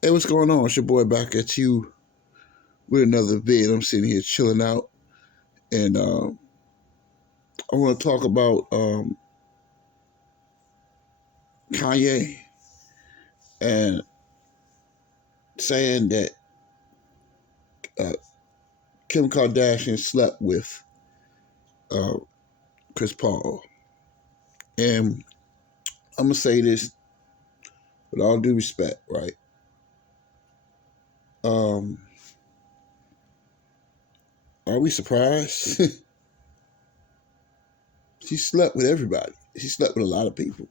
Hey, what's going on? It's your boy back at you with another vid. I'm sitting here chilling out, and I want to talk about Kanye and saying that uh, Kim Kardashian slept with uh, Chris Paul. And I'm gonna say this with all due respect, right? Um, are we surprised? She slept with everybody. She slept with a lot of people.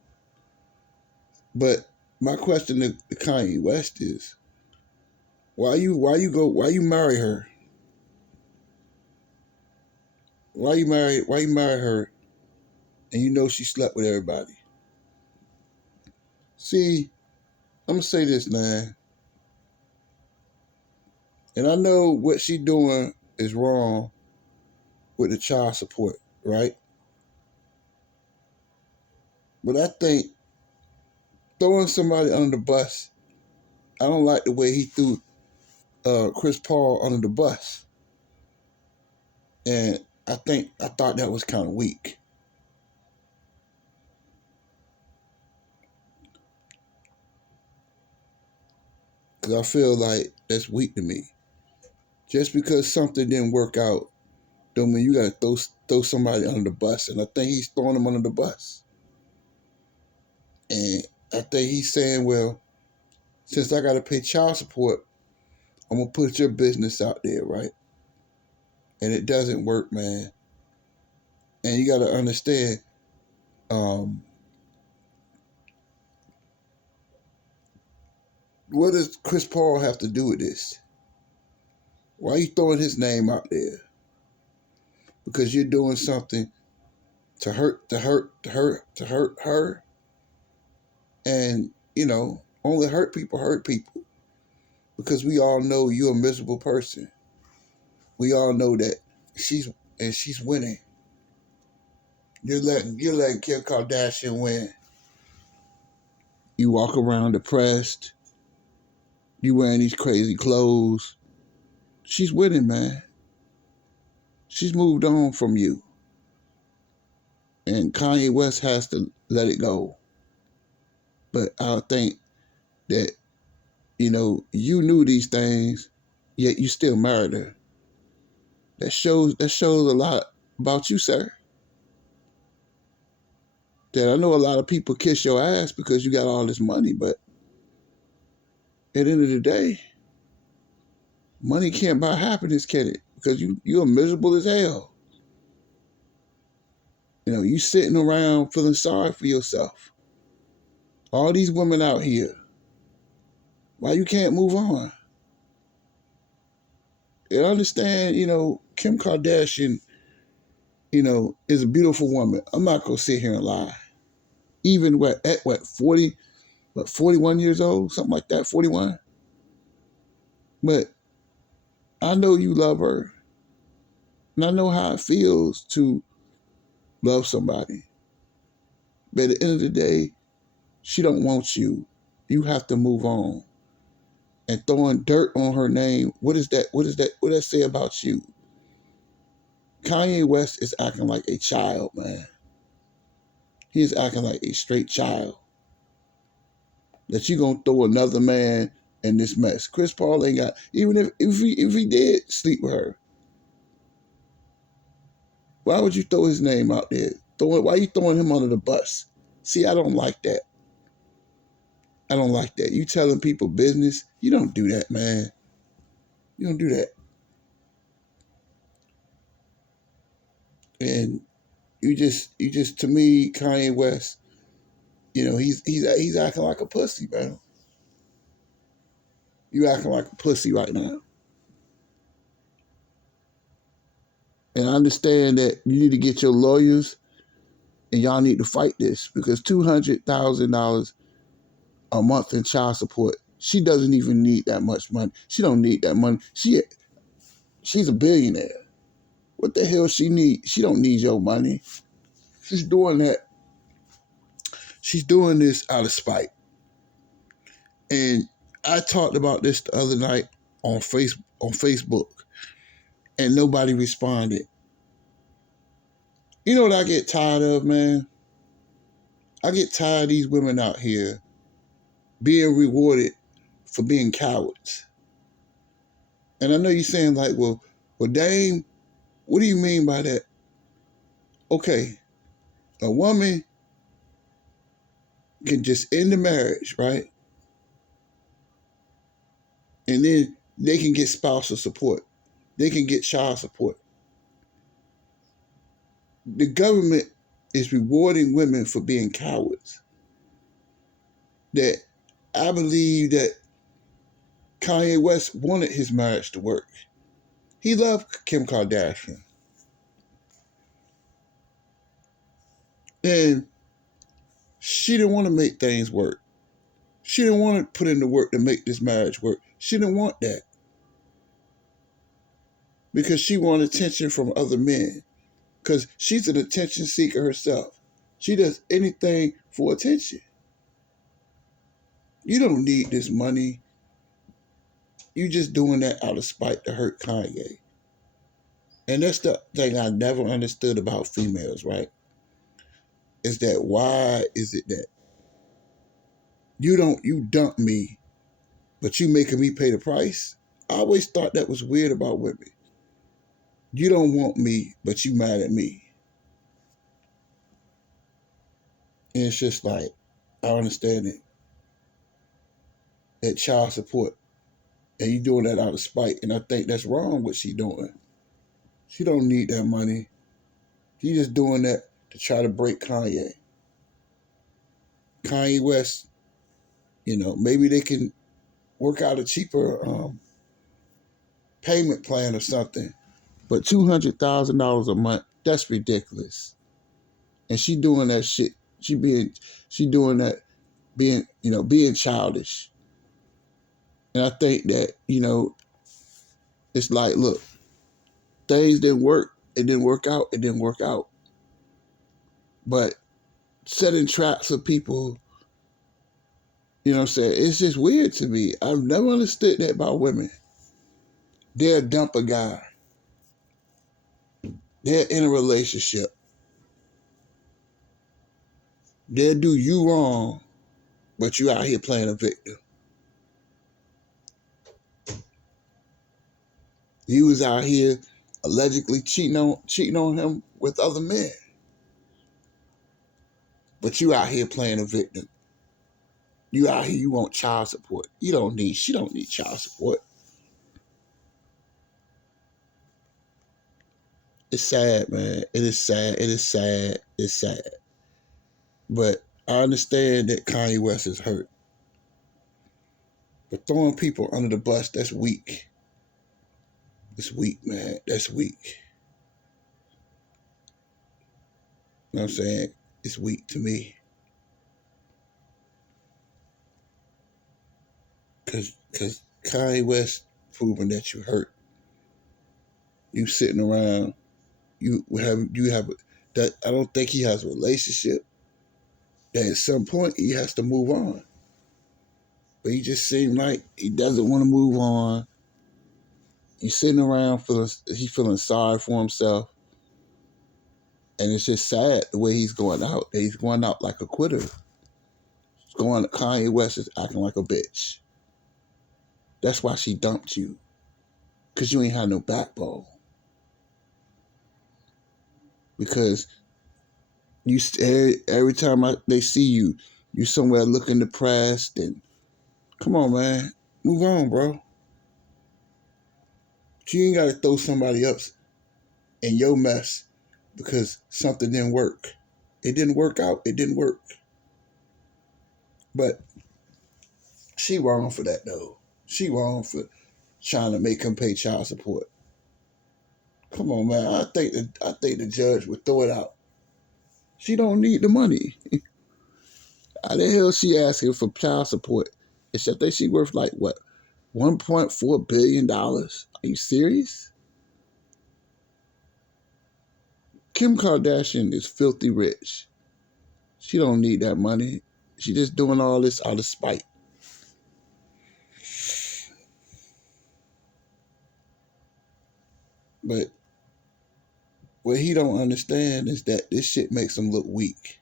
But my question to Kanye West is, why you marry her? Why you marry her and you know she slept with everybody? See, I'm gonna say this, man, and I know what she doing is wrong with the child support, right? But I think throwing somebody under the bus, I don't like the way he threw Chris Paul under the bus, and I thought that was kind of weak. Cause I feel like that's weak to me. Just because something didn't work out, don't mean you gotta throw somebody under the bus. And I think he's throwing them under the bus. And I think he's saying, well, since I gotta pay child support, I'm gonna put your business out there, right? And it doesn't work, man. And you gotta understand, um, what does Chris Paul have to do with this? Why are you throwing his name out there? Because you're doing something to hurt her, and only hurt people. Because we all know you're a miserable person. We all know that she's winning. You're letting Kim Kardashian win. You walk around depressed. You wearing these crazy clothes. She's winning, man. She's moved on from you. And Kanye West has to let it go. But I think that, you knew these things, yet you still married her. That shows a lot about you, sir. That I know a lot of people kiss your ass because you got all this money, but at the end of the day, money can't buy happiness, can it? Because you're miserable as hell. You sitting around feeling sorry for yourself. All these women out here, why you can't move on? And I understand, Kim Kardashian, is a beautiful woman. I'm not gonna sit here and lie. Even at 40, 41 years old, something like that, 41. But I know you love her. And I know how it feels to love somebody. But at the end of the day, she don't want you. You have to move on. And throwing dirt on her name, what is that? What does that say about you? Kanye West is acting like a child, man. He is acting like a straight child. That you gonna throw another man in this mess. Chris Paul ain't got, even if he did sleep with her, why would you throw his name out there? Why are you throwing him under the bus? See, I don't like that. I don't like that. You telling people business, you don't do that, man. You don't do that. And to me, Kanye West, he's acting like a pussy, man. You acting like a pussy right now. And I understand that you need to get your lawyers and y'all need to fight this because $200,000 a month in child support. She doesn't even need that much money. She don't need that money. She's a billionaire. What the hell she need? She don't need your money. She's doing that. She's doing this out of spite. And I talked about this the other night on Facebook, and nobody responded. You know what I get tired of, man? I get tired of these women out here being rewarded for being cowards. And I know you're saying like, well, Dame, what do you mean by that? Okay, a woman can just end the marriage, right? And then they can get spousal support. They can get child support. The government is rewarding women for being cowards. That I believe that Kanye West wanted his marriage to work. He loved Kim Kardashian. And she didn't want to make things work. She didn't want to put in the work to make this marriage work. She didn't want that. Because she wanted attention from other men. Because she's an attention seeker herself. She does anything for attention. You don't need this money. You just doing that out of spite to hurt Kanye. And that's the thing I never understood about females, right? Is that why is it that you dump me, but you making me pay the price? I always thought that was weird about women. You don't want me, but you mad at me. And it's just like, I understand it. That child support. And you doing that out of spite. And I think that's wrong what she doing. She don't need that money. She just doing that to try to break Kanye. Kanye West, maybe they can work out a cheaper payment plan or something. But $200,000 a month, that's ridiculous. And she doing that shit. She doing that being childish. And I think that, it's like, look, things didn't work. It didn't work out. It didn't work out. But setting traps for people, you know what I'm saying? It's just weird to me. I've never understood that about women. They'll dump a guy. They're in a relationship. They'll do you wrong, but you out here playing a victim. You was out here allegedly cheating on him with other men. But you out here playing a victim. You out here, you want child support. She don't need child support. It's sad, man. It is sad. It is sad. It's sad. But I understand that Kanye West is hurt. But throwing people under the bus, that's weak. It's weak, man. That's weak. You know what I'm saying? It's weak to me. Because Kanye West proving that you hurt. You sitting around. You have that. I don't think he has a relationship. That at some point he has to move on. But he just seemed like he doesn't want to move on. He's sitting around feeling sorry for himself. And it's just sad the way he's going out. He's going out like a quitter. Kanye West is acting like a bitch. That's why she dumped you. Because you ain't had no backbone. Because every time they see you, you somewhere looking depressed. And come on, man. Move on, bro. You ain't got to throw somebody else in your mess because something didn't work. It didn't work out. It didn't work. But she wrong for that, though. She wrong for trying to make him pay child support. Come on, man. I think the judge would throw it out. She don't need the money. How the hell she asking for child support? I think she worth like what? $1.4 billion? Are you serious? Kim Kardashian is filthy rich. She don't need that money. She just doing all this out of spite. But what he don't understand is that this shit makes him look weak.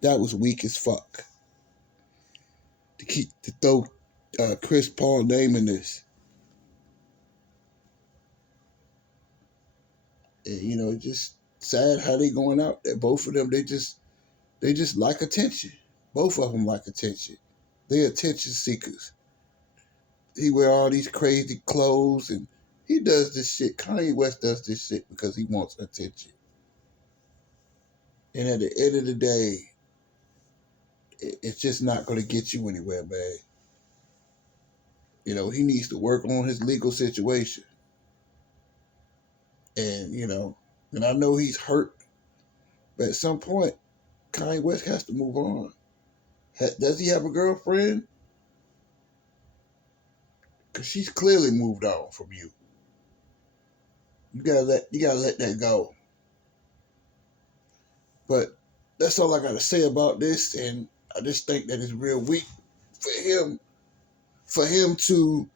That was weak as fuck. To throw Chris Paul name in this. And, just sad how they going out there. Both of them, they just like attention. Both of them like attention. They attention seekers. He wear all these crazy clothes and he does this shit. Kanye West does this shit because he wants attention. And at the end of the day, it's just not going to get you anywhere, man. He needs to work on his legal situation. And, and I know he's hurt, but at some point, Kanye West has to move on. Does he have a girlfriend? Because she's clearly moved on from you. You gotta let that go. But that's all I gotta say about this, and I just think that it's real weak for him to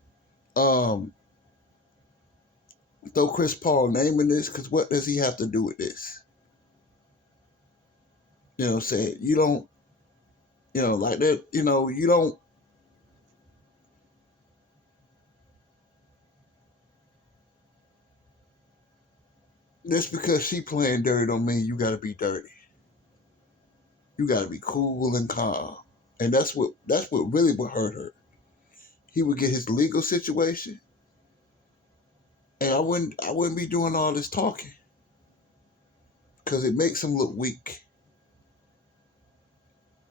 throw Chris Paul name in this, because what does he have to do with this? You know what I'm saying? You don't, like that, you don't. Just because she playing dirty don't mean you gotta be dirty. You gotta be cool and calm. And that's what really would hurt her. He would get his legal situation, and I wouldn't be doing all this talking. Because it makes him look weak.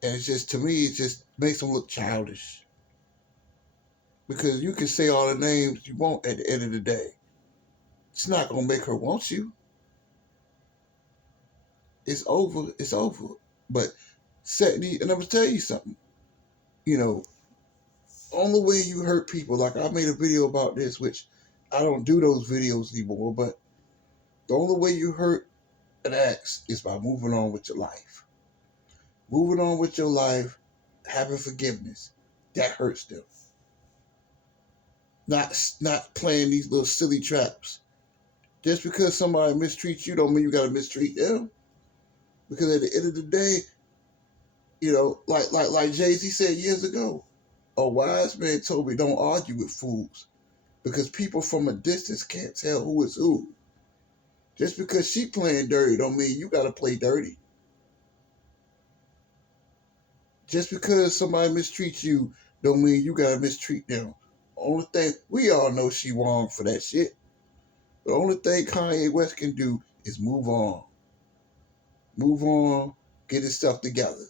And it's just, to me, it just makes him look childish. Because you can say all the names you want at the end of the day. It's not going to make her want you. It's over. It's over. But and I'm going to tell you something. Only way you hurt people, like I made a video about this, which I don't do those videos anymore, but the only way you hurt an ex is by moving on with your life. Moving on with your life, having forgiveness, that hurts them. Not playing these little silly traps. Just because somebody mistreats you don't mean you gotta mistreat them. Because at the end of the day, like Jay-Z said years ago, a wise man told me don't argue with fools. Because people from a distance can't tell who is who. Just because she playing dirty don't mean you gotta play dirty. Just because somebody mistreats you don't mean you gotta mistreat them. Only thing, we all know she wrong for that shit. The only thing Kanye West can do is move on. Move on, get his stuff together.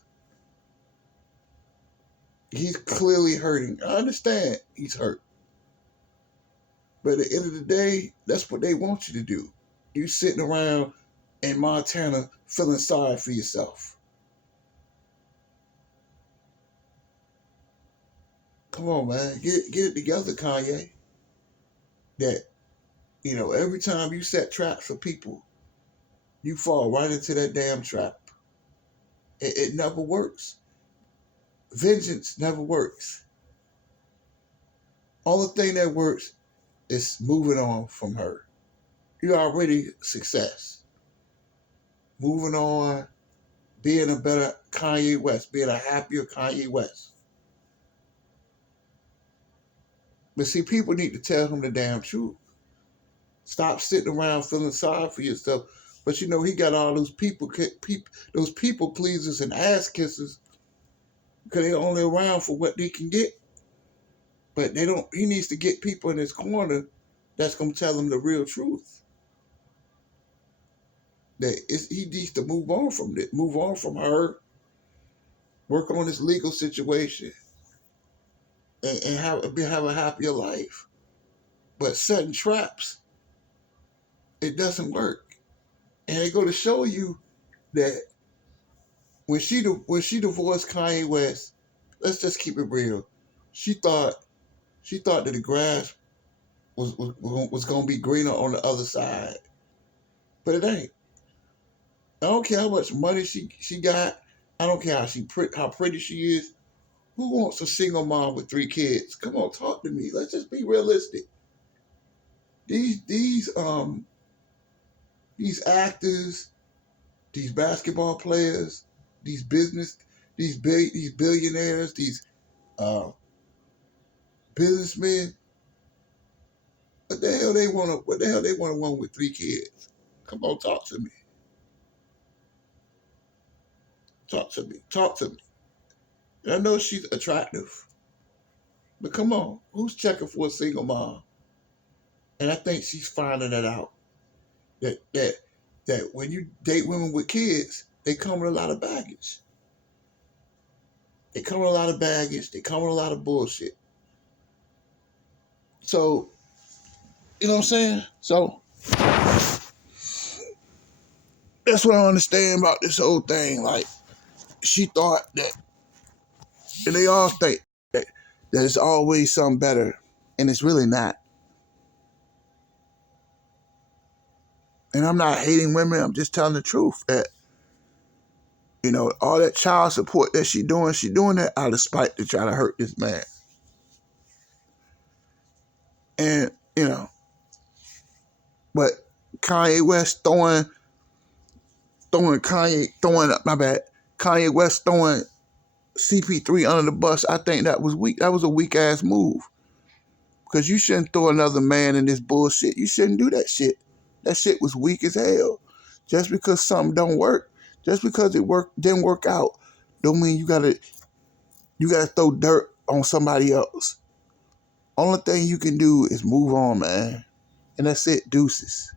He's clearly hurting. I understand he's hurt. But at the end of the day, that's what they want you to do. You sitting around in Montana feeling sorry for yourself. Come on, man. Get it together, Kanye. That, every time you set traps for people, you fall right into that damn trap. It never works. Vengeance never works. Only thing that works is moving on from her. You're already success. Moving on, being a better Kanye West, being a happier Kanye West. But see, people need to tell him the damn truth. Stop sitting around feeling sorry for yourself. But he got all those those people pleasers and ass kissers because they're only around for what they can get. But they don't. He needs to get people in his corner that's gonna tell him the real truth. He needs to move on from it, move on from her, work on his legal situation, and have a happier life. But setting traps, it doesn't work. And they go to show you that when she divorced Kanye West, let's just keep it real. She thought that the grass was gonna be greener on the other side, but it ain't. I don't care how much money she got. I don't care how pretty she is. Who wants a single mom with 3 kids? Come on, talk to me. Let's just be realistic. These these actors, these basketball players, these business, these billionaires, these uh, businessmen. What the hell they want to? What the hell they want a woman with 3 kids? Come on, talk to me. Talk to me. Talk to me. And I know she's attractive, but come on, who's checking for a single mom? And I think she's finding that out. That when you date women with kids, they come with a lot of baggage. They come with a lot of baggage. They come with a lot of bullshit. So you know what I'm saying? So that's what I understand about this whole thing. Like she thought that, and they all think that it's always something better, and it's really not. And I'm not hating women. I'm just telling the truth that all that child support that she doing that out of spite to try to hurt this man. And but Kanye West Kanye West throwing CP3 under the bus. I think that was weak. That was a weak ass move. Because you shouldn't throw another man in this bullshit. You shouldn't do that shit. That shit was weak as hell. Just because something don't work, just because didn't work out, don't mean you gotta throw dirt on somebody else. Only thing you can do is move on, man. And that's it. Deuces.